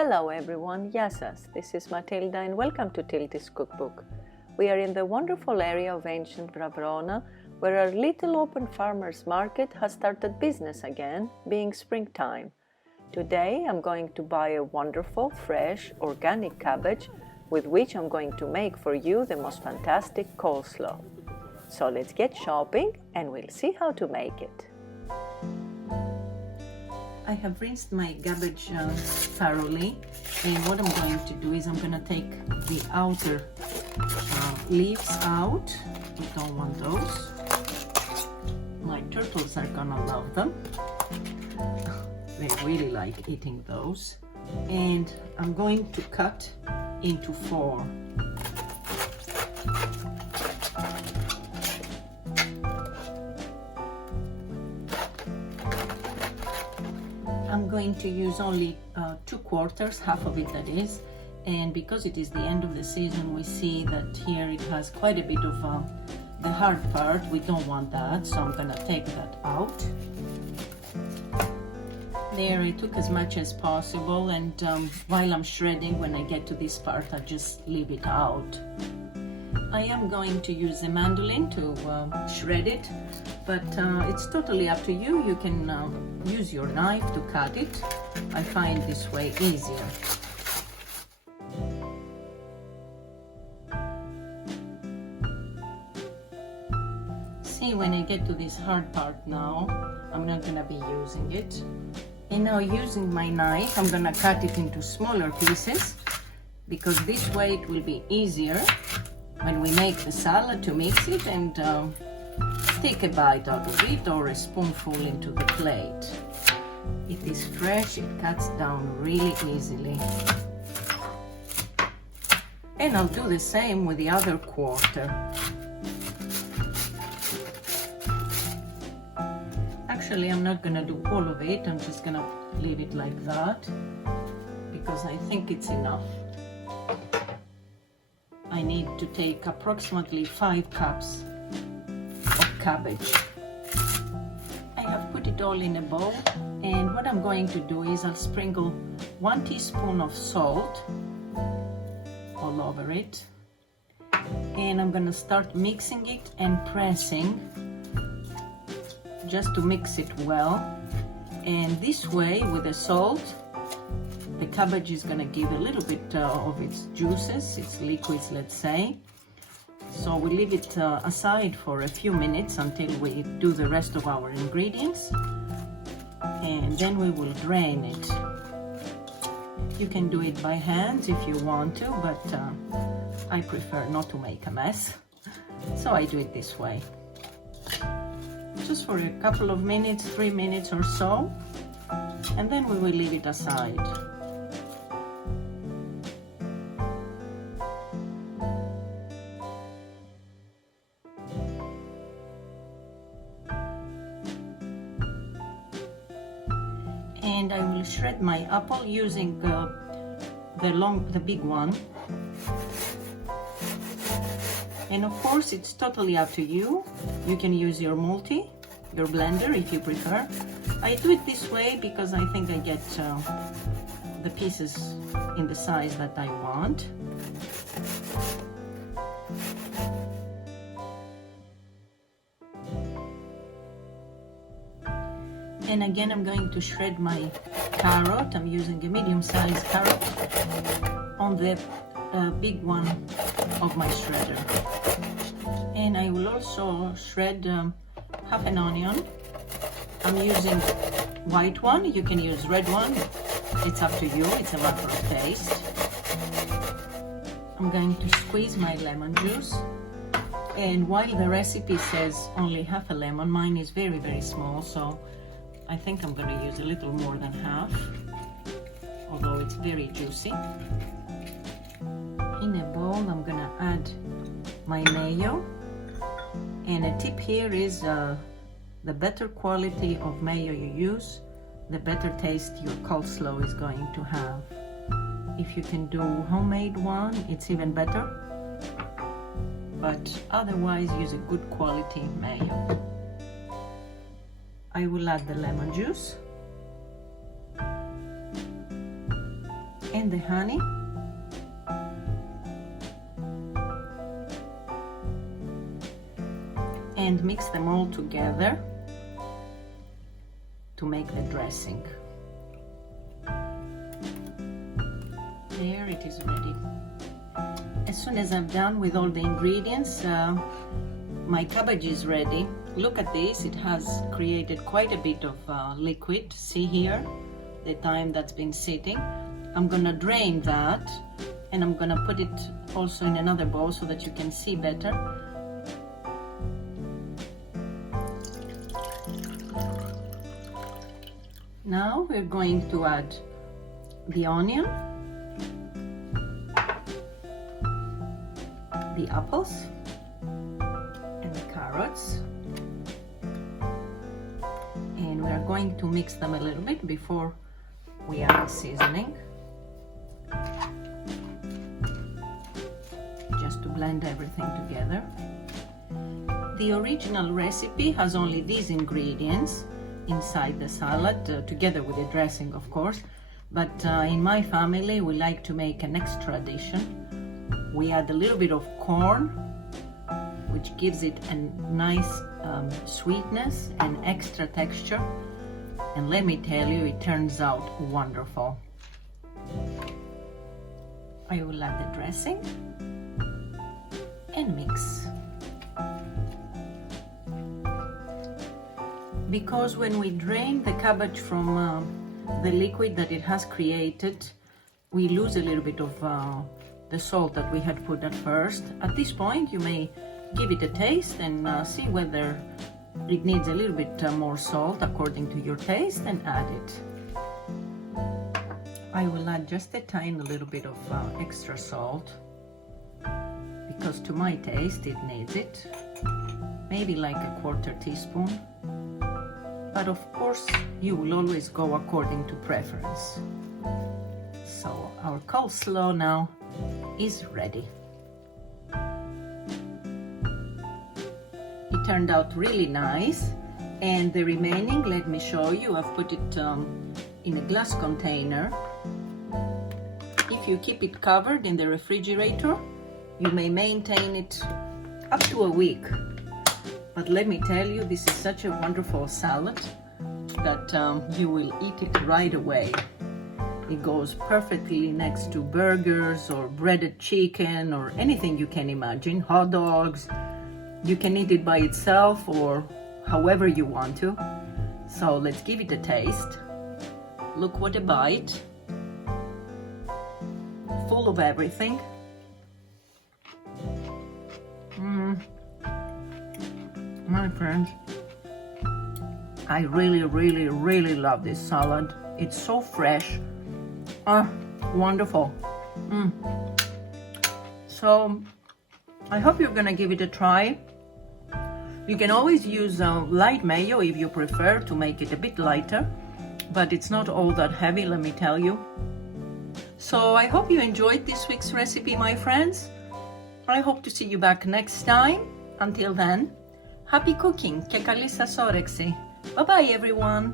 Hello everyone, Γεια σας. This is Matilda and welcome to Tildy's Cookbook. We are in the wonderful area of ancient Vrabrouna, where our little open farmers market has started business again, being springtime. Today I'm going to buy a wonderful, fresh, organic cabbage with which I'm going to make for you the most fantastic coleslaw. So let's get shopping and we'll see how to make it. I have rinsed my cabbage thoroughly, and what I'm going to do is I'm going to take the outer leaves out. We don't want those. My turtles are gonna love them. They really like eating those. And I'm going to cut into 4. I'm going to use only 2/4, half of it that is, and because it is the end of the season, we see that here it has quite a bit of the hard part. We don't want that, so I'm gonna take that out. There, I took as much as possible, and while I'm shredding, when I get to this part, I just leave it out. I am going to use the mandolin to shred it, but it's totally up to you. You can use your knife to cut it. I find this way easier. See, when I get to this hard part now, I'm not gonna be using it. And now using my knife, I'm gonna cut it into smaller pieces, because this way it will be easier when we make the salad to mix it and take a bite out of it or a spoonful into the plate. It is fresh, it cuts down really easily. And I'll do the same with the other 1/4. Actually, I'm not gonna do all of it, I'm just gonna leave it like that because I think it's enough. I need to take approximately 5 cups of cabbage. I have put it all in a bowl, and what I'm going to do is I'll sprinkle 1 teaspoon of salt all over it, and I'm gonna start mixing it and pressing just to mix it well. And this way, with the salt, the cabbage is going to give a little bit of its juices, its liquids, let's say. So we leave it aside for a few minutes until we do the rest of our ingredients, and then we will drain it. You can do it by hand if you want to, but I prefer not to make a mess, so I do it this way. Just for a couple of minutes, 3 minutes or so, and then we will leave it aside. And I will shred my apple using the big one. And of course, it's totally up to you. You can use your multi, your blender if you prefer. I do it this way because I think I get the pieces in the size that I want. And again, I'm going to shred my carrot. I'm using a medium-sized carrot on the big one of my shredder. And I will also shred half an onion. I'm using white one. You can use red one. It's up to you. It's a matter of taste. I'm going to squeeze my lemon juice. And while the recipe says only half a lemon, mine is very, very small, so I think I'm going to use a little more than half, although it's very juicy. In a bowl, I'm going to add my mayo. And a tip here is the better quality of mayo you use, the better taste your coleslaw is going to have. If you can do homemade one, it's even better. But otherwise, use a good quality mayo. I will add the lemon juice. and the honey. And mix them all together to make the dressing. There, it is ready. As soon as I'm done with all the ingredients, my cabbage is ready. Look at this, it has created quite a bit of liquid. See here, the time that's been sitting. I'm gonna drain that, and I'm gonna put it also in another bowl so that you can see better. Now we're going to add the onion, the apples, and the carrots. And we are going to mix them a little bit before we add the seasoning. Just to blend everything together. The original recipe has only these ingredients inside the salad, together with the dressing, of course, but in my family we like to make an extra addition. We add a little bit of corn, which gives it a nice sweetness and extra texture, and let me tell you, it turns out wonderful. I will add the dressing and mix. Because when we drain the cabbage from the liquid that it has created, we lose a little bit of the salt that we had put at first. At this point, you may give it a taste and see whether it needs a little bit more salt according to your taste, and add it. I will add just a tiny little bit of extra salt, because to my taste it needs it. Maybe like a 1/4 teaspoon. But of course, you will always go according to preference. So our coleslaw now is ready. It turned out really nice, and the remaining, let me show you. I've put it in a glass container. If you keep it covered in the refrigerator, you may maintain it up to a week. But let me tell you, this is such a wonderful salad that you will eat it right away. It goes perfectly next to burgers or breaded chicken or anything you can imagine, hot dogs. You can eat it by itself or however you want to. So let's give it a taste. Look what a bite. Full of everything. My friends, I really love this salad. It's so fresh. Wonderful. So I hope you're gonna give it a try. You can always use light mayo if you prefer, to make it a bit lighter, but it's not all that heavy, let me tell you. So I hope you enjoyed this week's recipe, my friends. I hope to see you back next time. Until then, happy cooking και καλή σας όρεξη. Bye bye everyone.